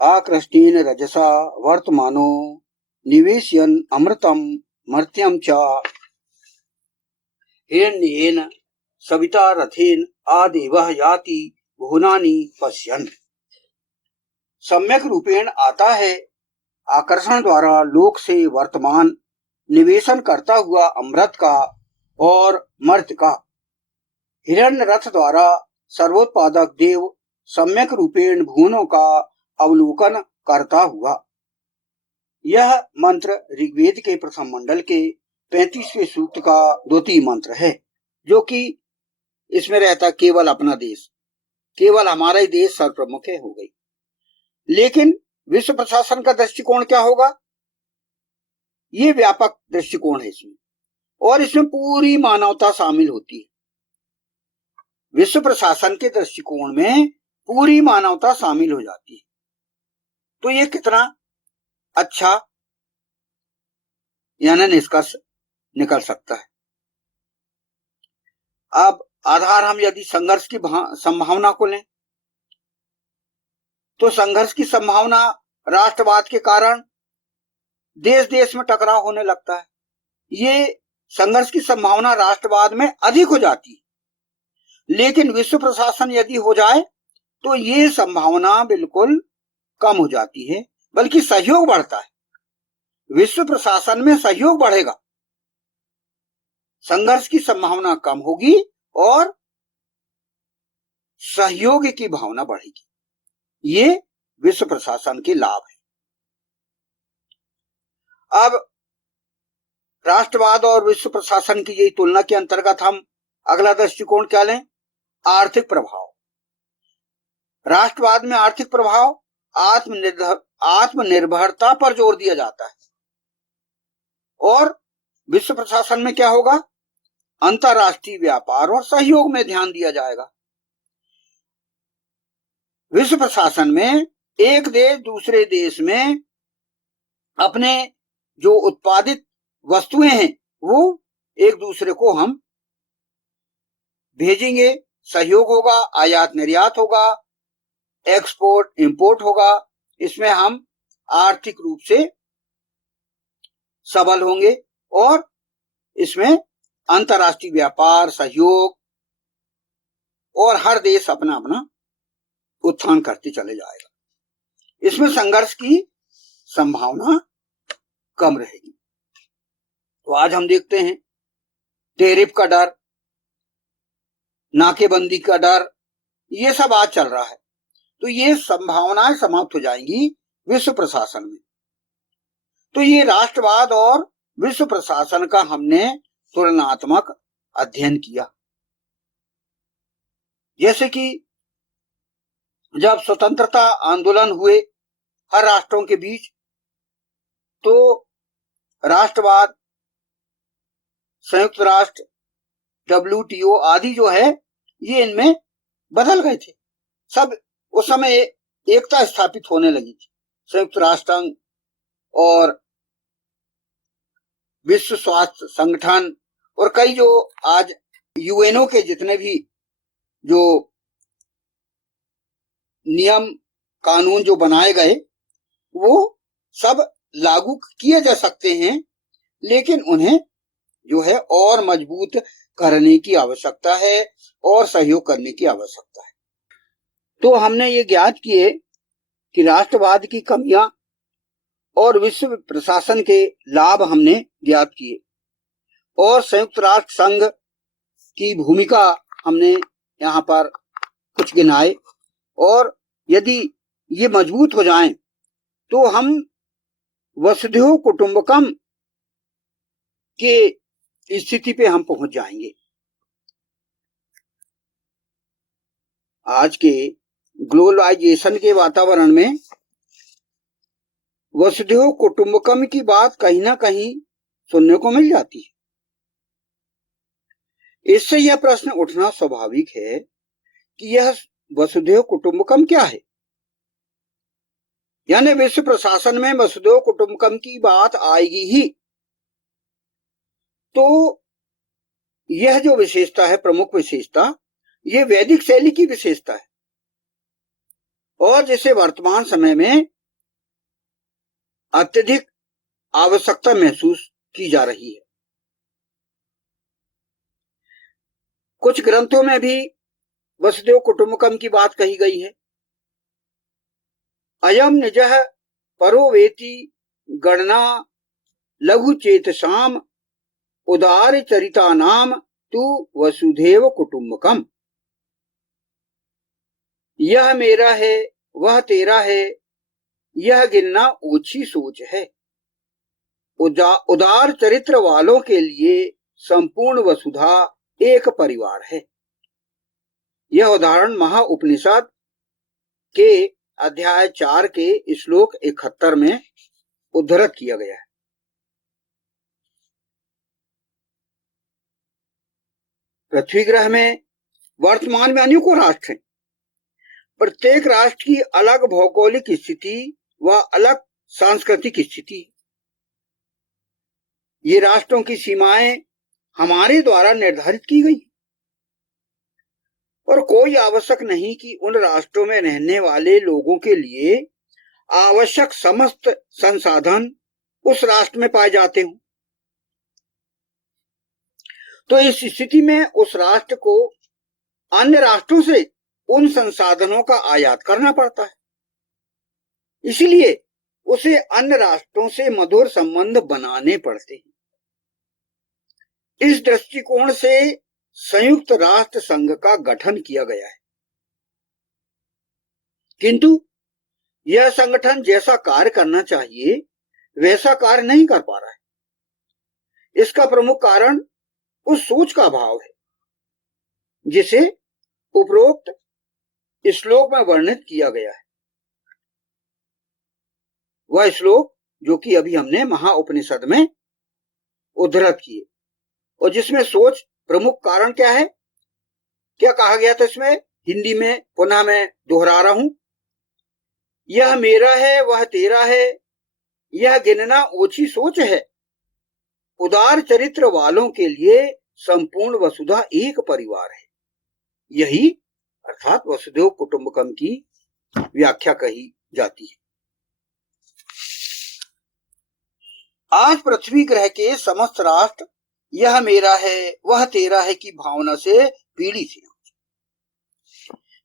आकृष्टेन रजसा वर्तमानो निवेशयन् अमृतं मर्त्यं च हिरण्येन सविता रथेन आदेवः याति भुवनानि पश्यन्। सम्यक रूपेण आता है, आकर्षण द्वारा लोक से वर्तमान निवेशन करता हुआ अमृत का और मर्त्य का। हिरण्य रथ द्वारा सर्वोत्पादक देव सम्यक रूपेण भुवनों का अवलोकन करता हुआ। यह मंत्र ऋग्वेद के प्रथम मंडल के 35वें सूक्त का द्वितीय मंत्र है, जो कि इसमें रहता केवल अपना देश, केवल हमारा ही देश सर्वप्रमुख हो गई। लेकिन विश्व प्रशासन का दृष्टिकोण क्या होगा? ये व्यापक दृष्टिकोण है इसमें, और इसमें पूरी मानवता शामिल होती है। विश्व प्रशासन के दृष्टिकोण में पूरी मानवता शामिल हो जाती है। तो ये कितना अच्छा यानी निष्कर्ष निकल सकता है। अब आधार हम यदि संघर्ष की संभावना को लें, तो संघर्ष की संभावना राष्ट्रवाद के कारण देश देश में टकराव होने लगता है। ये संघर्ष की संभावना राष्ट्रवाद में अधिक हो जाती है। लेकिन विश्व प्रशासन यदि हो जाए तो ये संभावना बिल्कुल कम हो जाती है, बल्कि सहयोग बढ़ता है। विश्व प्रशासन में सहयोग बढ़ेगा, संघर्ष की संभावना कम होगी और सहयोग की भावना बढ़ेगी। ये विश्व प्रशासन के लाभ है। अब राष्ट्रवाद और विश्व प्रशासन की यही तुलना के अंतर्गत हम अगला दृष्टिकोण क्या लें? आर्थिक प्रभाव। राष्ट्रवाद में आर्थिक प्रभाव आत्मनिर्भरता पर जोर दिया जाता है, और विश्व प्रशासन में क्या होगा? अंतरराष्ट्रीय व्यापार और सहयोग में ध्यान दिया जाएगा। विश्व प्रशासन में एक देश दूसरे देश में अपने जो उत्पादित वस्तुएं हैं वो एक दूसरे को हम भेजेंगे, सहयोग होगा, आयात निर्यात होगा, एक्सपोर्ट इंपोर्ट होगा। इसमें हम आर्थिक रूप से सबल होंगे और इसमें अंतरराष्ट्रीय व्यापार, सहयोग और हर देश अपना अपना उत्थान करते चले जाएगा। इसमें संघर्ष की संभावना कम रहेगी। तो आज हम देखते हैं टैरिफ का डर, नाकेबंदी का डर, ये सब आज चल रहा है। तो ये संभावनाएं समाप्त हो जाएंगी विश्व प्रशासन में। तो ये राष्ट्रवाद और विश्व प्रशासन का हमने तुलनात्मक अध्ययन किया। जैसे कि जब स्वतंत्रता आंदोलन हुए हर राष्ट्रों के बीच, तो राष्ट्रवाद, संयुक्त राष्ट्र, WTO आदि जो है ये इनमें बदल गए थे। सब उस समय एकता स्थापित होने लगी थी। संयुक्त राष्ट्र संघ और विश्व स्वास्थ्य संगठन और कई जो आज यूएनओ के जितने भी जो नियम कानून जो बनाए गए वो सब लागू किए जा सकते हैं, लेकिन उन्हें जो है और मजबूत करने की आवश्यकता है और सहयोग करने की आवश्यकता है। तो हमने ये ज्ञात किए कि राष्ट्रवाद की कमियां और विश्व प्रशासन के लाभ हमने ज्ञात किए, और संयुक्त राष्ट्र संघ की भूमिका हमने यहाँ पर कुछ गिनाए। और यदि ये मजबूत हो जाएं तो हम वसुधैव कुटुंबकम के स्थिति पे हम पहुंच जाएंगे। आज के ग्लोबलाइजेशन के वातावरण में वसुधैव कुटुंबकम की बात कहीं ना कहीं सुनने को मिल जाती है। इससे यह प्रश्न उठना स्वाभाविक है कि यह वसुधैव कुटुंबकम क्या है। यानी विश्व प्रशासन में वसुधैव कुटुंबकम की बात आएगी ही, तो यह जो विशेषता है, प्रमुख विशेषता, यह वैदिक शैली की विशेषता है। और जिसे वर्तमान समय में अत्यधिक आवश्यकता महसूस की जा रही है। कुछ ग्रंथों में भी वसुधैव कुटुंबकम की बात कही गई है। अयम निजः परो वेति गणना लघु चेतसाम उदार चरिता नाम तु वसुधैव कुटुंबकम। यह मेरा है, वह तेरा है, यह गिनना ओछी सोच है। उदार चरित्र वालों के लिए संपूर्ण वसुधा एक परिवार है। यह उदाहरण महा उपनिषद के अध्याय 4 के श्लोक 71 में उद्धृत किया गया है। पृथ्वी ग्रह में वर्तमान में अनेकों राष्ट्र हैं। प्रत्येक राष्ट्र की अलग भौगोलिक स्थिति व अलग सांस्कृतिक स्थिति। ये राष्ट्रों की सीमाएं हमारे द्वारा निर्धारित की गई और कोई आवश्यक नहीं कि उन राष्ट्रों में रहने वाले लोगों के लिए आवश्यक समस्त संसाधन उस राष्ट्र में पाए जाते हों। तो इस स्थिति में उस राष्ट्र को अन्य राष्ट्रों से उन संसाधनों का आयात करना पड़ता है। इसलिए उसे अन्य राष्ट्रों से मधुर संबंध बनाने पड़ते हैं। इस दृष्टिकोण से संयुक्त राष्ट्र संघ का गठन किया गया है, किंतु यह संगठन जैसा कार्य करना चाहिए वैसा कार्य नहीं कर पा रहा है। इसका प्रमुख कारण उस सोच का अभाव है जिसे उपरोक्त श्लोक में वर्णित किया गया है। वह श्लोक जो कि अभी हमने महा उपनिषद में उद्धृत किए और जिसमें सोच प्रमुख कारण क्या है, क्या कहा गया था इसमें, हिंदी में पुनः मैं दोहरा रहा हूं। यह मेरा है, वह तेरा है, यह गिनना ओछी सोच है। उदार चरित्र वालों के लिए संपूर्ण वसुधा एक परिवार है। यही अर्थात वसुधैव कुटुंबकम की व्याख्या कही जाती है। आज पृथ्वी ग्रह के समस्त राष्ट्र यह मेरा है, वह तेरा है की भावना से पीड़ित है।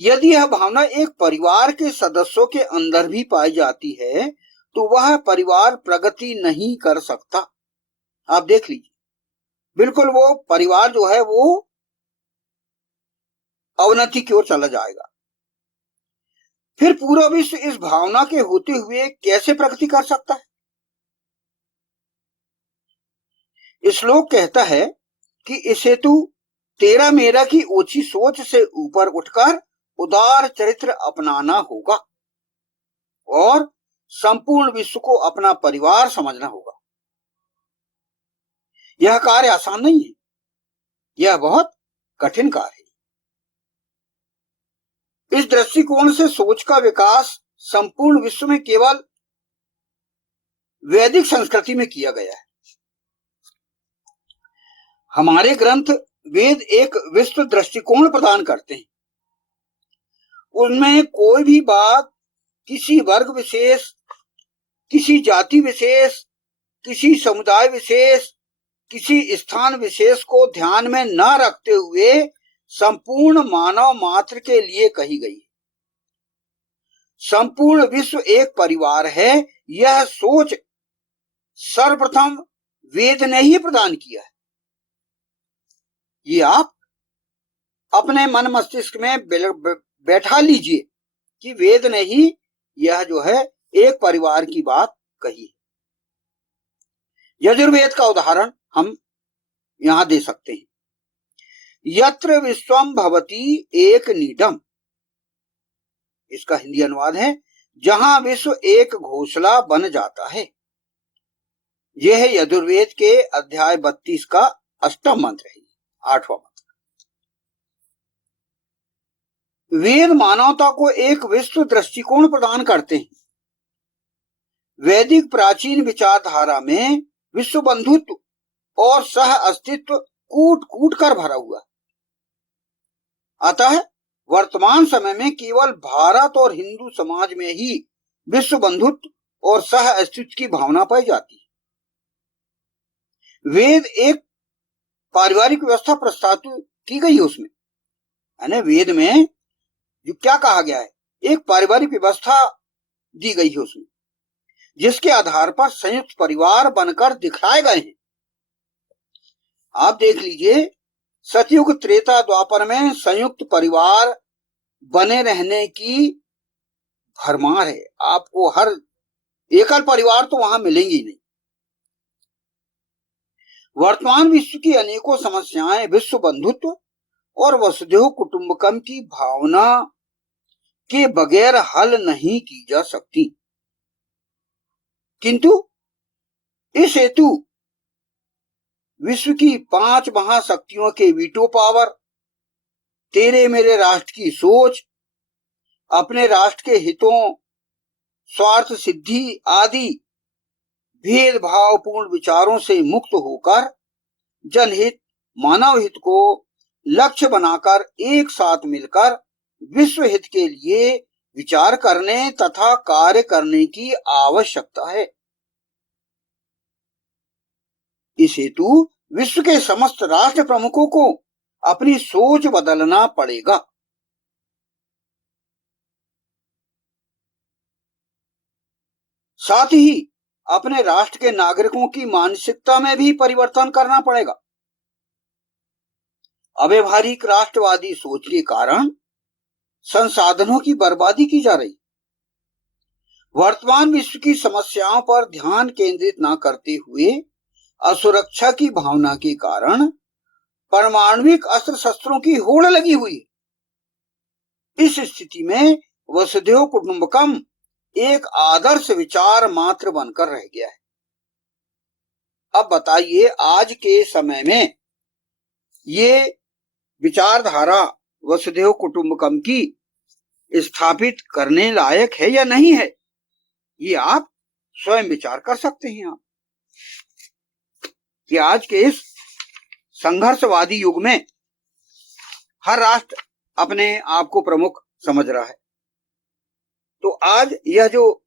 यदि यह भावना एक परिवार के सदस्यों के अंदर भी पाई जाती है तो वह परिवार प्रगति नहीं कर सकता। आप देख लीजिए, बिल्कुल वो परिवार जो है वो अवनति की ओर चला जाएगा। फिर पूरा विश्व इस भावना के होते हुए कैसे प्रगति कर सकता है? श्लोक कहता है कि इस हेतु तेरा मेरा की ओछी सोच से ऊपर उठकर उदार चरित्र अपनाना होगा और संपूर्ण विश्व को अपना परिवार समझना होगा। यह कार्य आसान नहीं है, यह बहुत कठिन कार्य है। इस दृष्टिकोण से सोच का विकास संपूर्ण विश्व में केवल वैदिक संस्कृति में किया गया है। हमारे ग्रंथ वेद एक विश्व दृष्टिकोण प्रदान करते हैं। उनमें कोई भी बात किसी वर्ग विशेष, किसी जाति विशेष, किसी समुदाय विशेष, किसी स्थान विशेष को ध्यान में न रखते हुए संपूर्ण मानव मात्र के लिए कही गई। संपूर्ण विश्व एक परिवार है, यह सोच सर्वप्रथम वेद ने ही प्रदान किया है। ये आप अपने मन मस्तिष्क में बैठा लीजिए कि वेद ने ही यह जो है एक परिवार की बात कही है। यजुर्वेद का उदाहरण हम यहां दे सकते हैं। यत्र विश्वम भवति एक नीडम, इसका हिंदी अनुवाद है जहां विश्व एक घोंसला बन जाता है। यह है यजुर्वेद के अध्याय 32 का 8वां मंत्र है, 8वां मंत्र। वेद मानवता को एक विश्व दृष्टिकोण प्रदान करते हैं। वैदिक प्राचीन विचारधारा में विश्व बंधुत्व और सह अस्तित्व कूट कूट कर भरा हुआ। अतः वर्तमान समय में केवल भारत और हिंदू समाज में ही विश्व बंधुत्व और सह अस्तित्व की भावना पाई जाती है। वेद एक पारिवारिक व्यवस्था प्रस्तावित की गई है उसमें, यानी वेद में जो क्या कहा गया है, एक पारिवारिक व्यवस्था दी गई है उसमें, जिसके आधार पर संयुक्त परिवार बनकर दिखाए गए हैं। आप देख लीजिए, सतयुग त्रेता द्वापर में संयुक्त परिवार बने रहने की भरमार है। आपको हर एकल परिवार तो वहां मिलेंगी नहीं। वर्तमान विश्व की अनेकों समस्याएं विश्व बंधुत्व और वसुधैव कुटुंबकम की भावना के बगैर हल नहीं की जा सकती, किंतु इस हेतु विश्व की 5 महाशक्तियों के वीटो पावर, तेरे मेरे राष्ट्र की सोच, अपने राष्ट्र के हितों, स्वार्थ सिद्धि आदि भेदभावपूर्ण विचारों से मुक्त होकर जनहित, मानव हित को लक्ष्य बनाकर एक साथ मिलकर विश्व हित के लिए विचार करने तथा कार्य करने की आवश्यकता है। इस हेतु विश्व के समस्त राष्ट्र प्रमुखों को अपनी सोच बदलना पड़ेगा। साथ ही अपने राष्ट्र के नागरिकों की मानसिकता में भी परिवर्तन करना पड़ेगा। अव्यवहारिक राष्ट्रवादी सोच के कारण संसाधनों की बर्बादी की जा रही। वर्तमान विश्व की समस्याओं पर ध्यान केंद्रित न करते हुए असुरक्षा की भावना के कारण परमाणुविक अस्त्र शस्त्रों की होड़ लगी हुई है। इस स्थिति में वसुधैव कुटुंबकम एक आदर्श विचार मात्र बनकर रह गया है। अब बताइए, आज के समय में ये विचारधारा वसुधैव कुटुंबकम की स्थापित करने लायक है या नहीं है, ये आप स्वयं विचार कर सकते हैं। आप कि आज के इस संघर्षवादी युग में हर राष्ट्र अपने आप को प्रमुख समझ रहा है, तो आज यह जो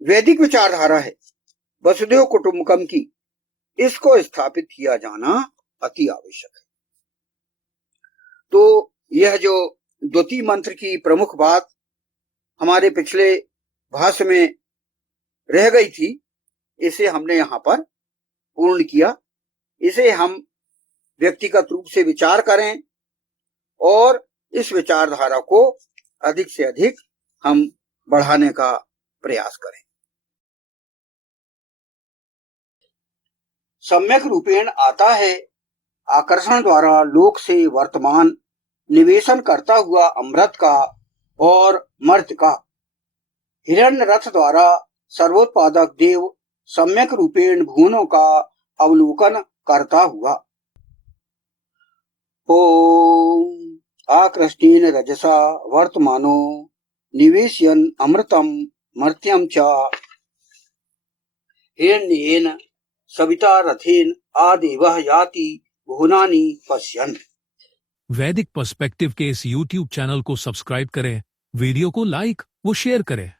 वैदिक विचारधारा है वसुधैव कुटुंबकम की, इसको स्थापित किया जाना अति आवश्यक है। तो यह जो द्वितीय मंत्र की प्रमुख बात हमारे पिछले भाष्य में रह गई थी, इसे हमने यहाँ पर पूर्ण किया। इसे हम व्यक्तिगत रूप से विचार करें और इस विचारधारा को अधिक से अधिक हम बढ़ाने का प्रयास करें। सम्यक रूपेण आता है आकर्षण द्वारा लोक से वर्तमान निवेशन करता हुआ अमृत का और मर्त्य का, हिरण्य रथ द्वारा सर्वोत्पादक देव सम्यक रूपेण भुवनों का अवलोकन करता हुआ। ओम आकृष्टेन रजसा वर्तमानो निवेशयन् अमृतम मर्त्यं च हिरण्येन सविता रथेन आदेवः याति भुवनानि पश्यन्। वैदिक पर्सपेक्टिव के इस YouTube चैनल को सब्सक्राइब करें, वीडियो को लाइक व शेयर करें।